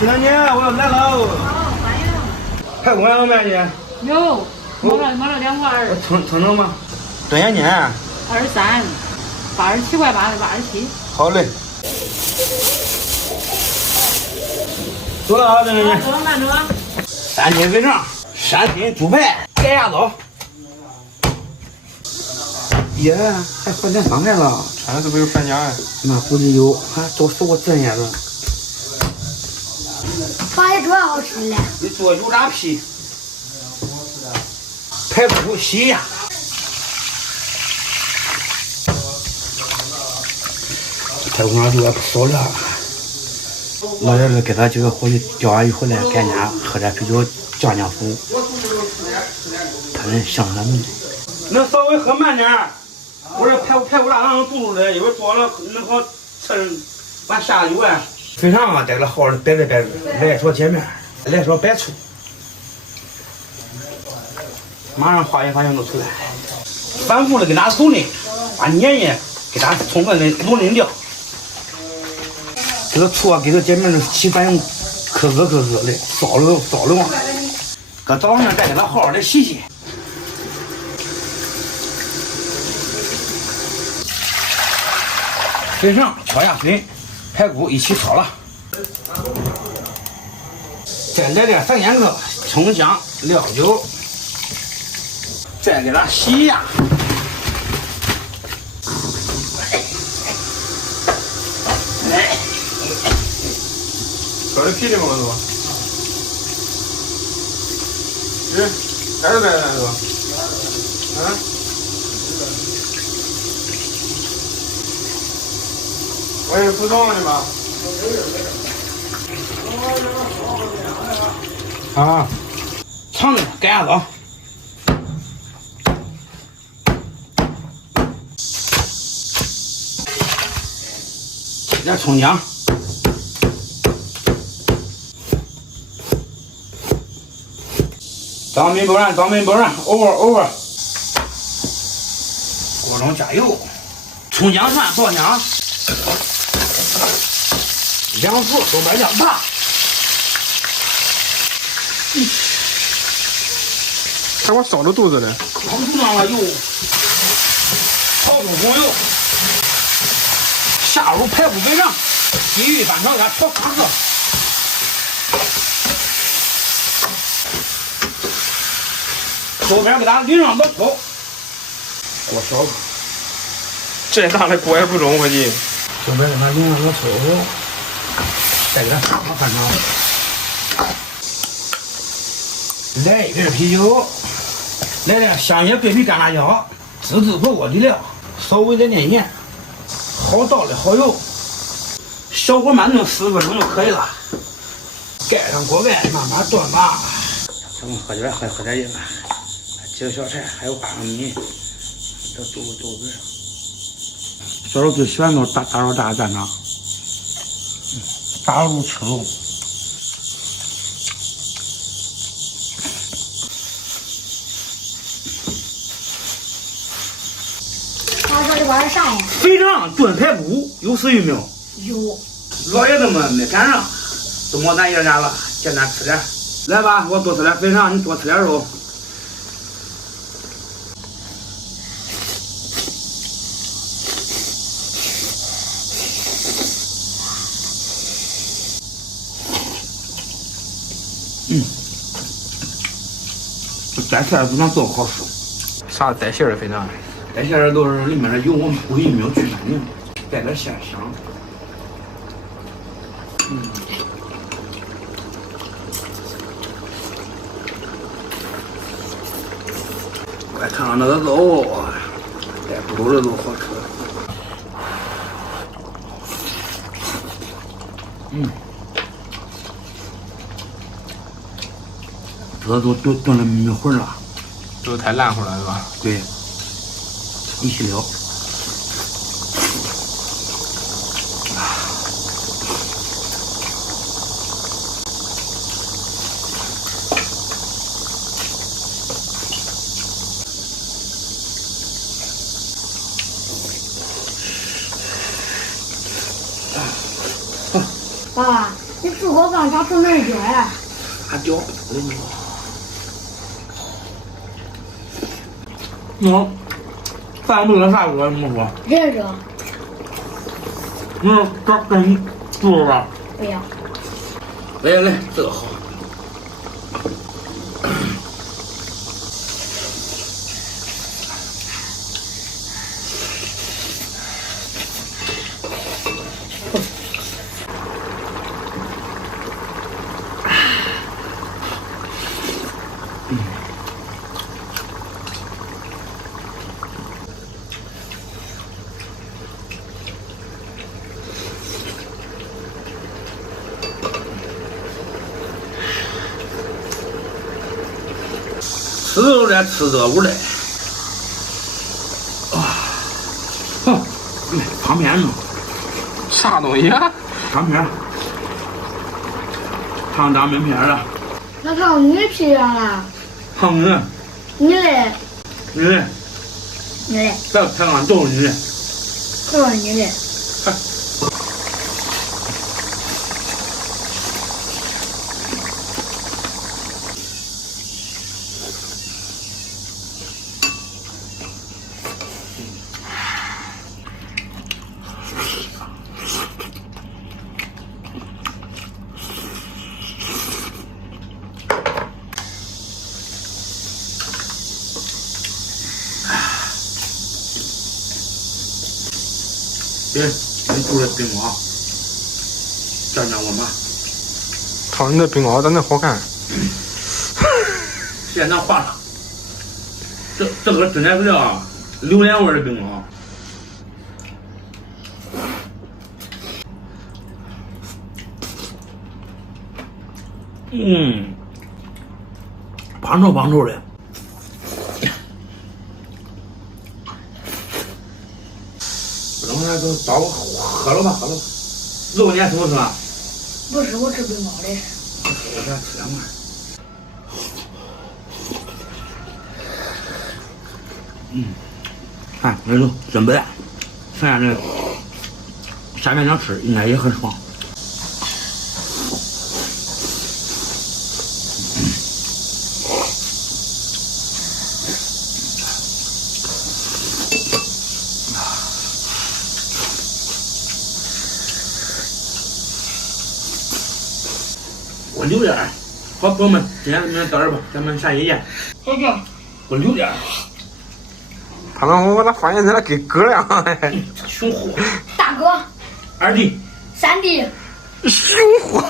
小娘，我要来了。欢迎。排骨还能卖去？有，买了2块2。称吗？多少钱23，87.8的87。好嘞。走了啊，小娘。走，慢着。3斤肥肠，山菌猪排，改牙枣。耶，还饭店上来了。全是不是有饭家呀？那估计有，还多收我真叶子。爸，这主要好吃嘞。你做油炸皮，排骨洗一下。排骨上就也不少了。老爷子给他几个伙计叫俺一回来，赶紧喝点啤酒降降福。他人香咱们。能稍微喝慢点。我这排骨辣让肚子的，一会儿做了能好趁完下油啊。肥肠啊，带个号的摆着，来说前面，来说摆醋，马上化学反应都出来，反复的给它蹂躏，把粘液给它充分的蹂躏掉。这个醋啊，给这前面的起反应，咯咯的，烧了啊。搁早上再给它好好的洗洗。肥肠敲下水，排骨一起炒了，再来点三鲜克、葱姜、料酒，再给它洗一下。削的皮的吗？是吧？还是白的是吧？我也不懂的嘛。啊，尝着改牙枣，点葱姜，当面不然，偶尔，锅中加油，葱姜蒜爆香，2副豆瓣酱大。还我烧着肚子了。烤猪上了油，炒猪红油，下入排骨肥肠，低于翻炒给它炒3个。周边给它淋上老抽，锅小个。这大的锅也不中，我计。周边给它淋上老抽，再给它翻炒。来一瓶啤酒，来点香叶桂皮干辣椒，滋火锅底料，稍微的点盐，好倒的蚝油，小火慢炖4分钟就可以了。盖上锅盖，慢慢炖吧。咱们喝点饮吧，几个小菜，还有8个米，这豆子。小时候最喜欢弄大肉大蘸酱，大肉吃肉。这玩意儿啥呀？肥肠炖排骨，有食欲没有？有。老爷子们没赶上，周末咱爷俩了，简单吃点。来吧，我多吃点肥肠，你多吃点肉。这带馅儿非常多好吃。啥带馅儿的肥肠？带馅儿都是里面的油，我们故意没有去干净，带点馅香。快看看那个肉，带骨头的肉好吃。这都炖了没魂了，都太烂乎了，是吧？对，一起聊。爸爸，你你吃过饭啥出门去呀？还掉不的你。饭不搁啥锅？你说？认识？这跟你煮吧。不要。来，这个好。吃肉的吃这味儿的，汤片呢？啥东西啊？汤片，糖炸焖片了。那看你皮上了。好呢。你嘞？你嘞？你嘞？这才刚都是你的。都是你的。别，你煮的饼啊，蘸我妈。操，你的饼糕咋那好看？现场化上，这个真的是啊，榴莲味的饼糕。棒臭的。不能那都找我喝了吧。肉你还吃不吃啊？不是，我吃饼糕的。我给他吃两块。看那肉真不赖，剩下这下面想吃应该也很爽。我留点儿，好朋友们，今天咱们到这儿吧，咱们下期见。再见。我留点儿。他们我咋发现在那给哥了呀？熊货。大哥。二弟。三弟。熊货。